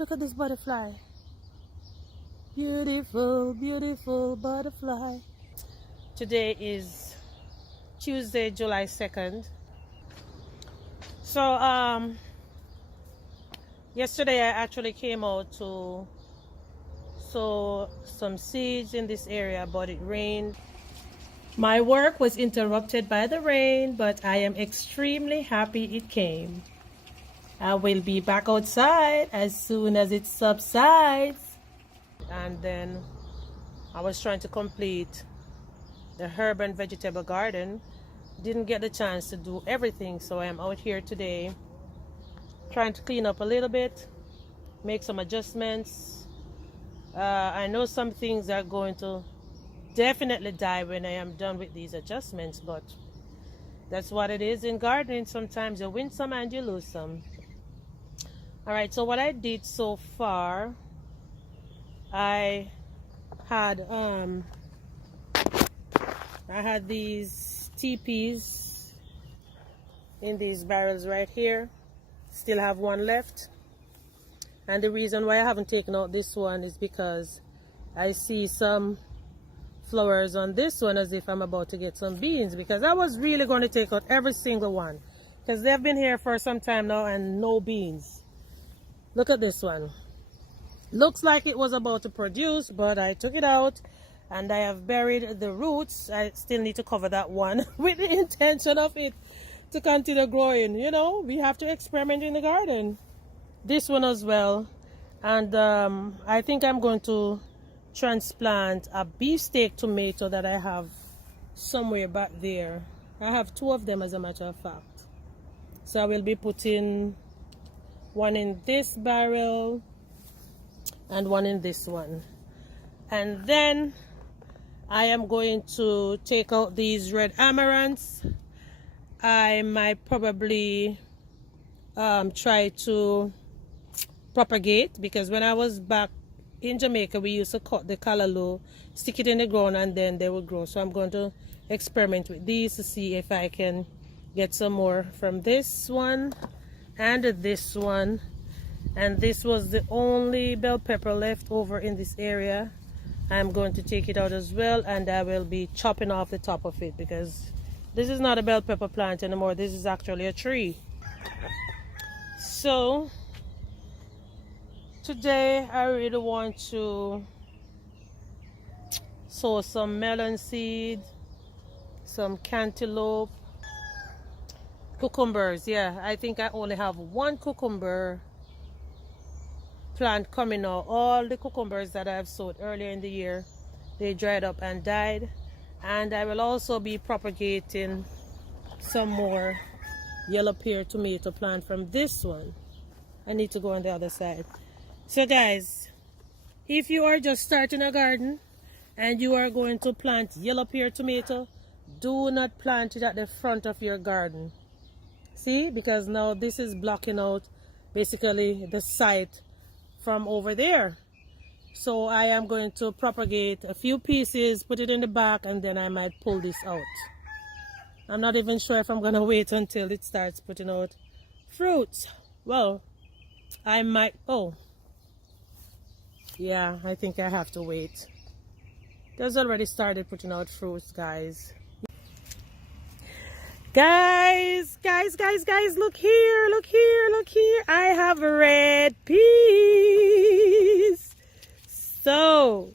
look at this butterfly. Beautiful, beautiful butterfly. Today is Tuesday, July 2nd. So, yesterday I actually came out to sow some seeds in this area, but it rained. My work was interrupted by the rain, but I am extremely happy it came. I will be back outside as soon as it subsides. And then I was trying to complete the herb and vegetable garden. Didn't get the chance to do everything, so I am out here today trying to clean up a little bit, make some adjustments. I know some things are going to definitely die when I am done with these adjustments, but that's what it is in gardening. Sometimes you win some and you lose some. All right, so what I did so far, I had these teepees in these barrels right here. Still have one left, and the reason why I haven't taken out this one is because I see some flowers on this one as if I'm about to get some beans, because I was really going to take out every single one because they've been here for some time now and no beans. Look at this one. Looks like it was about to produce, but I took it out and I have buried the roots. I still need to cover that one with the intention of it to continue growing. You know, we have to experiment in the garden. This one as well. And I think I'm going to transplant a beefsteak tomato that I have somewhere back there. I have two of them, as a matter of fact. So I will be putting one in this barrel and one in this one. And then I am going to take out these red amaranths. I might probably try to propagate, because when I was back in Jamaica, we used to cut the callaloo, stick it in the ground, and then they would grow. So I'm going to experiment with these to see if I can get some more from this one and this one. And this was the only bell pepper left over in this area. I'm going to take it out as well, and I will be chopping off the top of it, because this is not a bell pepper plant anymore. This is actually a tree. So today I really want to sow some melon seed, some cantaloupe, cucumbers. Yeah, I think I only have one cucumber plant coming out. All the cucumbers that I've sowed earlier in the year, they dried up and died. And I will also be propagating some more yellow pear tomato plant from this one. I need to go on the other side. So guys, if you are just starting a garden and you are going to plant yellow pear tomato, do not plant it at the front of your garden. See, because now this is blocking out basically the site from over there. So I am going to propagate a few pieces, put it in the back, and then I might pull this out. I'm not even sure if I'm going to wait until it starts putting out fruits. Well, I might. Oh, yeah, I think I have to wait. There's already started putting out fruits, guys. Guys, look here, look here, look here. I have red peas. So,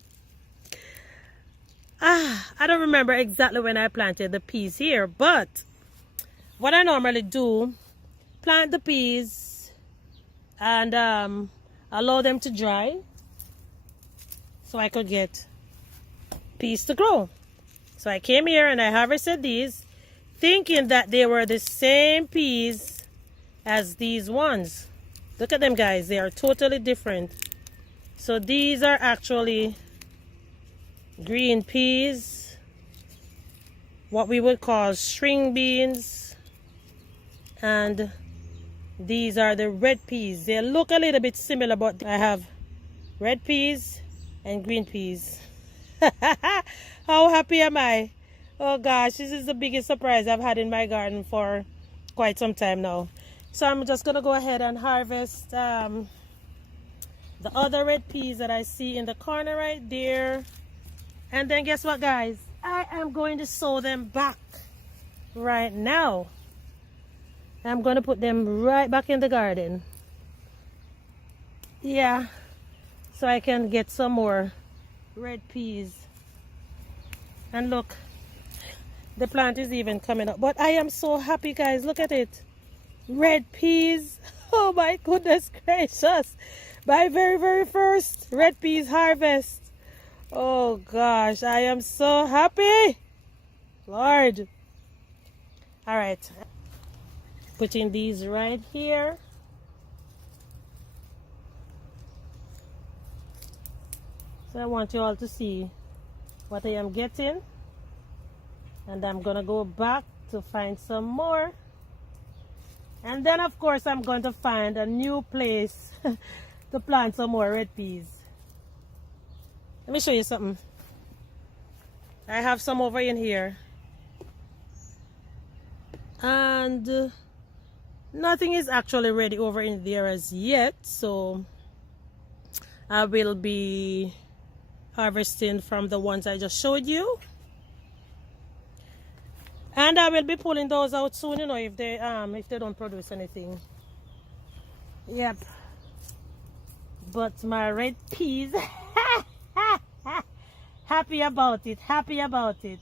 I don't remember exactly when I planted the peas here, but what I normally do, plant the peas and allow them to dry so I could get peas to grow. So I came here and I harvested these, thinking that they were the same peas as these ones. Look at them, guys. They are totally different. So these are actually green peas, what we would call string beans, and these are the red peas. They look a little bit similar, but I have red peas and green peas. How happy am I? Oh gosh, this is the biggest surprise I've had in my garden for quite some time now. So I'm just gonna go ahead and harvest the other red peas that I see in the corner right there. And then guess what, guys? I am going to sow them back right now. I'm going to put them right back in the garden. Yeah, so I can get some more red peas. And look, the plant is even coming up. But I am so happy, guys. Look at it. Red peas. Oh my goodness gracious. My very, very first red peas harvest. Oh gosh, I am so happy. Lord. All right. Putting these right here. So I want you all to see what I am getting. And I'm going to go back to find some more. And then of course I'm going to find a new place to plant some more red peas. Let me show you something. I have some over in here. And nothing is actually ready over in there as yet. So I will be harvesting from the ones I just showed you. And I will be pulling those out soon, you know, if they don't produce anything. Yep. But my red peas, happy about it, happy about it.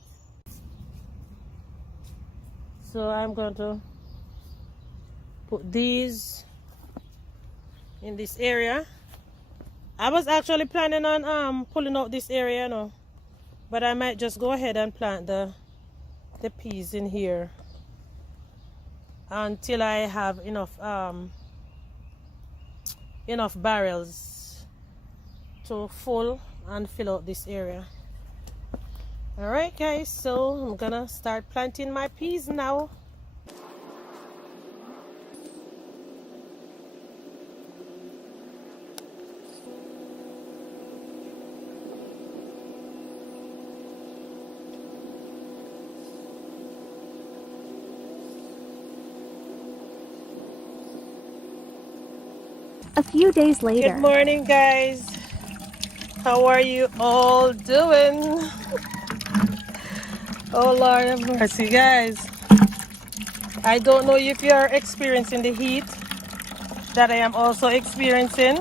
So I'm going to put these in this area. I was actually planning on pulling out this area, you know, but I might just go ahead and plant the peas in here until I have enough barrels to full and fill out this area. All right, guys, so I'm gonna start planting my peas now. A few days later. Good morning, guys. How are you all doing? Oh Lord have mercy, guys. I don't know if you are experiencing the heat that I am also experiencing,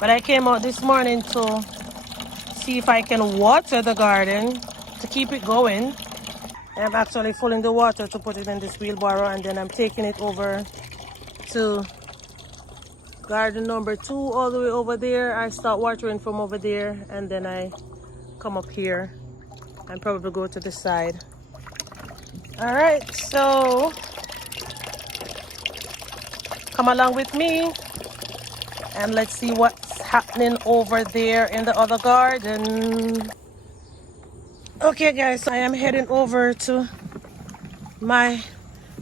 but I came out this morning to see if I can water the garden to keep it going. I'm actually filling the water to put it in this wheelbarrow, and then I'm taking it over to garden number 2 all the way over there. I start watering from over there, and then I come up here and probably go to the side. All right, so come along with me and let's see what's happening over there in the other garden. Okay, guys, I am heading over to my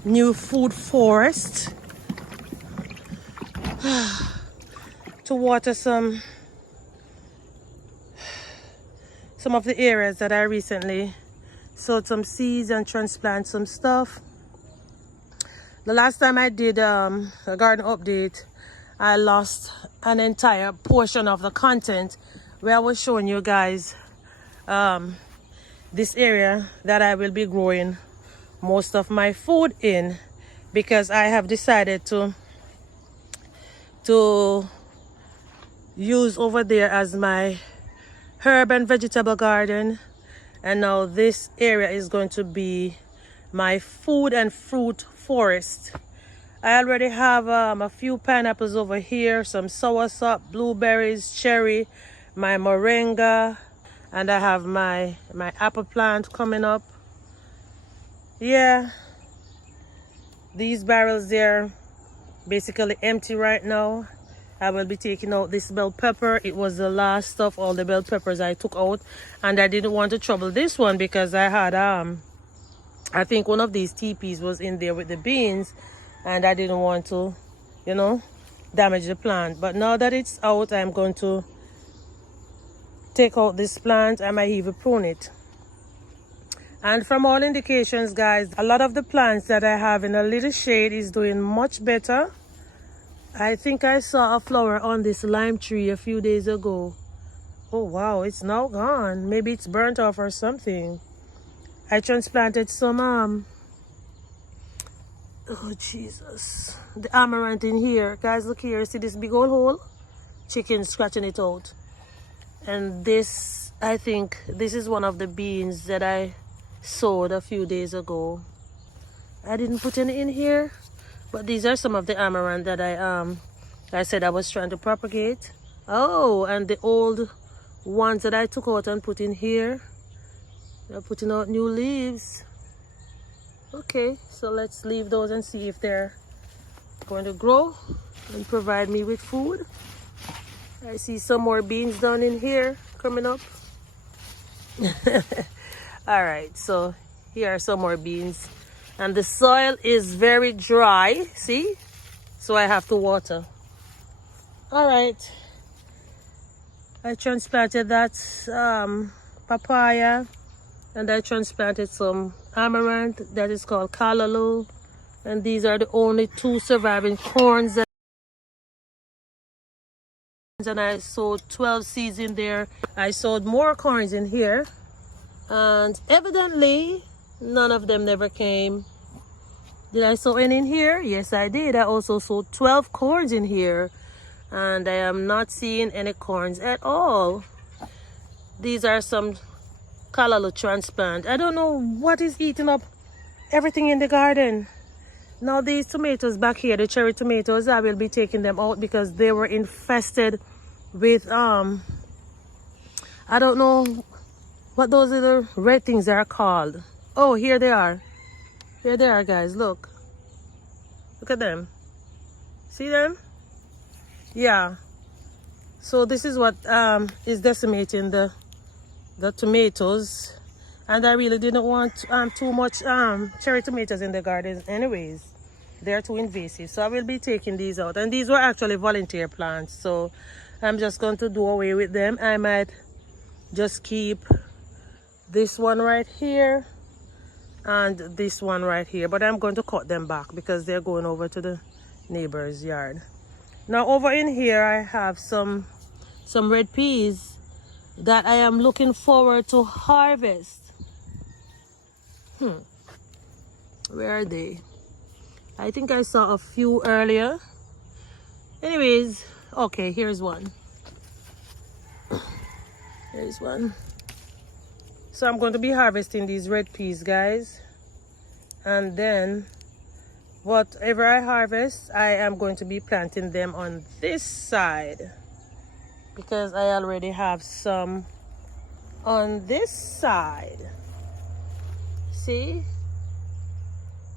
new food forest to water some of the areas that I recently sowed some seeds and transplant some stuff. The last time I did a garden update, I lost an entire portion of the content where I was showing you guys this area that I will be growing most of my food in, because I have decided to use over there as my herb and vegetable garden, and now this area is going to be my food and fruit forest. I already have a few pineapples over here, some soursop, blueberries, cherry, my moringa, and I have my apple plant coming up. Yeah, these barrels there basically empty right now. I will be taking out this bell pepper. It was the last of all the bell peppers I took out, and I didn't want to trouble this one because I had I think one of these teepees was in there with the beans, and I didn't want to, you know, damage the plant. But now that it's out, I'm going to take out this plant. I might even prune it. And from all indications, guys, a lot of the plants that I have in a little shade is doing much better. I think I saw a flower on this lime tree a few days ago. Oh wow, it's now gone. Maybe it's burnt off or something. I transplanted some oh Jesus, the amaranth in here. Guys, look here. See this big old hole? Chicken scratching it out. And this, I think this is one of the beans that I sowed a few days ago. I didn't put any in here, but these are some of the amaranth that I said I was trying to propagate. Oh, and the old ones that I took out and put in here, they're putting out new leaves. Okay, so let's leave those and see if they're going to grow and provide me with food. I see some more beans down in here coming up. All right, so here are some more beans. And the soil is very dry, see? So I have to water. All right. I transplanted that papaya, and I transplanted some amaranth that is called callaloo. And these are the only two surviving corns that, and I sowed 12 seeds in there. I sowed more corns in here, and evidently none of them never came. Did I sow any in here? Yes, I did. I also sowed 12 corns in here, and I am not seeing any corns at all. These are some callaloo transplant. I don't know what is eating up everything in the garden. Now these tomatoes back here, the cherry tomatoes, I will be taking them out because they were infested with I don't know what those little red things are called. Oh, here they are. Here they are, guys. Look at them. See them? Yeah. So this is what is decimating the tomatoes, and I really didn't want too much cherry tomatoes in the garden anyways. They're too invasive, so I will be taking these out. And these were actually volunteer plants, so I'm just going to do away with them. I might just keep this one right here and this one right here, but I'm going to cut them back because they're going over to the neighbor's yard. Now over in here I have some red peas that I am looking forward to harvest. Where are they? I think I saw a few earlier. Anyways, okay, here's one. Here's one. So I'm going to be harvesting these red peas, guys. And then whatever I harvest, I am going to be planting them on this side, because I already have some on this side. See?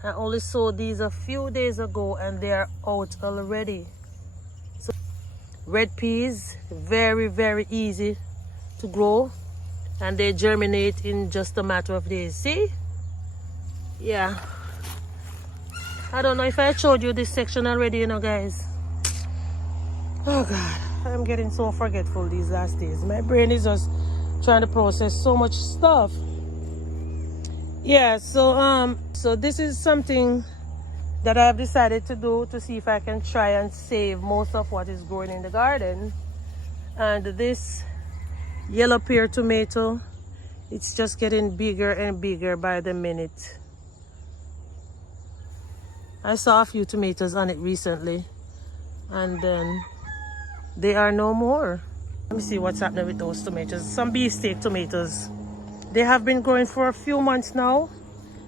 I only sowed these a few days ago and they are out already. So red peas, very, very easy to grow, and they germinate in just a matter of days. See? Yeah. I don't know if I showed you this section already, you know, guys. Oh God, I'm getting so forgetful these last days. My brain is just trying to process so much stuff. Yeah, so this is something that I've decided to do to see if I can try and save most of what is growing in the garden. And this yellow pear tomato, it's just getting bigger and bigger by the minute. I saw a few tomatoes on it recently, and then they are no more. Let me see what's happening with those tomatoes. Some beefsteak tomatoes. They have been growing for a few months now,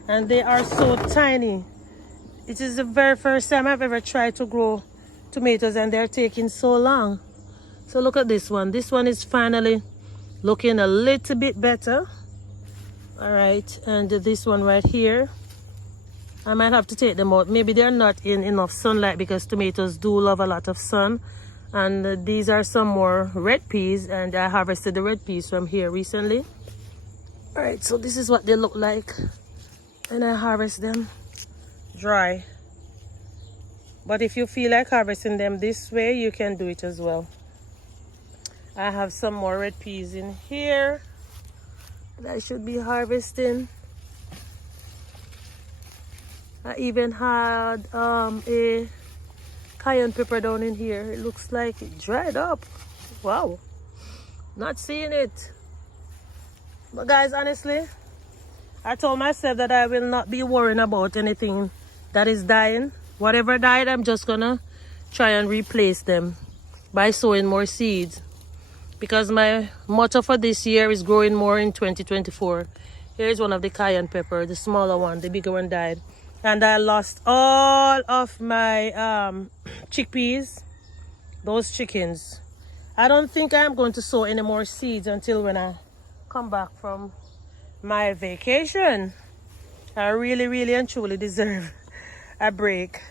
and they are so tiny. It is the very first time I've ever tried to grow tomatoes, and they're taking so long. So look at this one. This one is finally looking a little bit better. All right, and this one right here, I might have to take them out. Maybe they're not in enough sunlight, because tomatoes do love a lot of sun. And these are some more red peas, and I harvested the red peas from here recently. All right, so this is what they look like, and I harvest them dry. But if you feel like harvesting them this way, you can do it as well. I have some more red peas in here that I should be harvesting. I even had a cayenne pepper down in here. It looks like it dried up. Wow. Not seeing it. But guys, honestly, I told myself that I will not be worrying about anything that is dying. Whatever died, I'm just gonna try and replace them by sowing more seeds. Because my motto for this year is growing more in 2024. Here's one of the cayenne pepper, the smaller one. The bigger one died. And I lost all of my chickpeas, those chickens. I don't think I'm going to sow any more seeds until when I come back from my vacation. I really, really and truly deserve a break.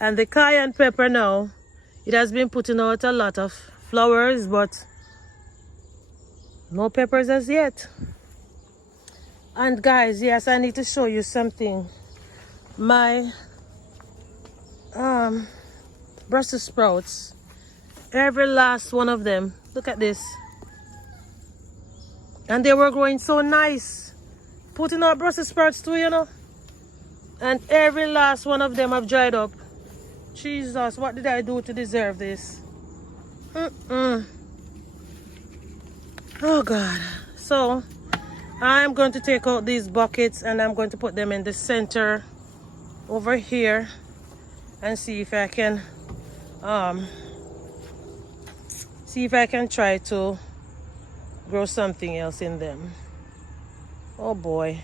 And the cayenne pepper now, it has been putting out a lot of flowers, but no peppers as yet. And guys, yes, I need to show you something. My Brussels sprouts, every last one of them, look at this. And they were growing so nice, putting out Brussels sprouts too, you know. And every last one of them have dried up. Jesus, what did I do to deserve this? Oh God. So I'm going to take out these buckets and I'm going to put them in the center over here and see if I can try to grow something else in them. Oh boy.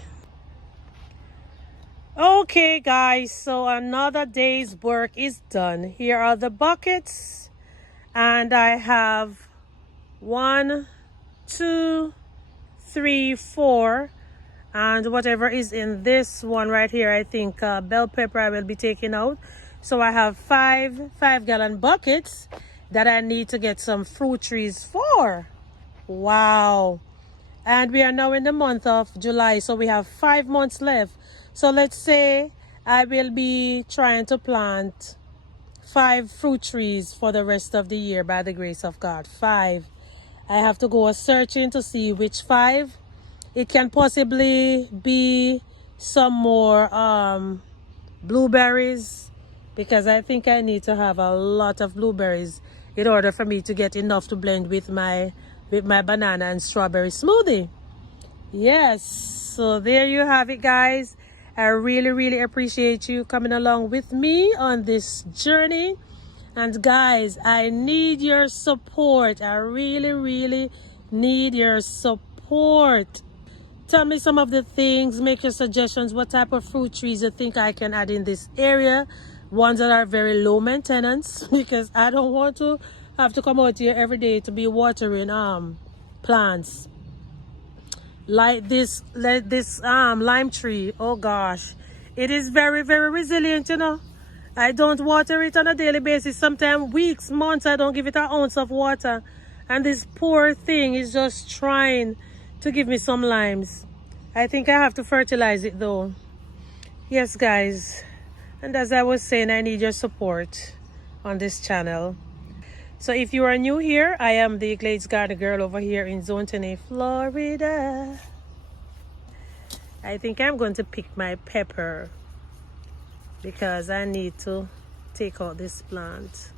Okay guys, so another day's work is done. Here are the buckets, and I have 1, 2, 3, 4, and whatever is in this one right here, I think bell pepper I will be taking out. So I have 5 5-gallon buckets that I need to get some fruit trees for. Wow. And we are now in the month of July, so we have 5 months left. So let's say I will be trying to plant 5 fruit trees for the rest of the year by the grace of God. 5. I have to go searching to see which 5. It can possibly be some more blueberries, because I think I need to have a lot of blueberries in order for me to get enough to blend with my banana and strawberry smoothie. Yes, so there you have it guys. I really, really appreciate you coming along with me on this journey. And guys, I need your support. I really, really need your support. Tell me some of the things, make your suggestions, what type of fruit trees you think I can add in this area. Ones that are very low maintenance, because I don't want to have to come out here every day to be watering plants. Like this lime tree. Oh gosh, it is very, very resilient, you know. I don't water it on a daily basis. Sometimes weeks, months, I don't give it an ounce of water, and this poor thing is just trying to give me some limes. I think I have to fertilize it though. Yes guys, and as I was saying, I need your support on this channel. So if you are new here, I am the Glades Garden Girl over here in Zone 10A, Florida. I think I'm going to pick my pepper because I need to take out this plant.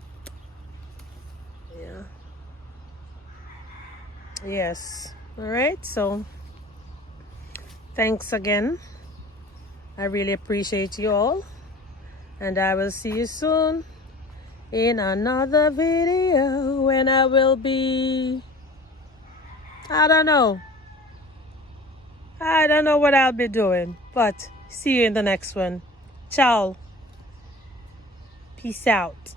Yeah. Yes. All right. So thanks again. I really appreciate you all. And I will see you soon in another video when I will be, I don't know what I'll be doing, but see you in the next one. Ciao. Peace out.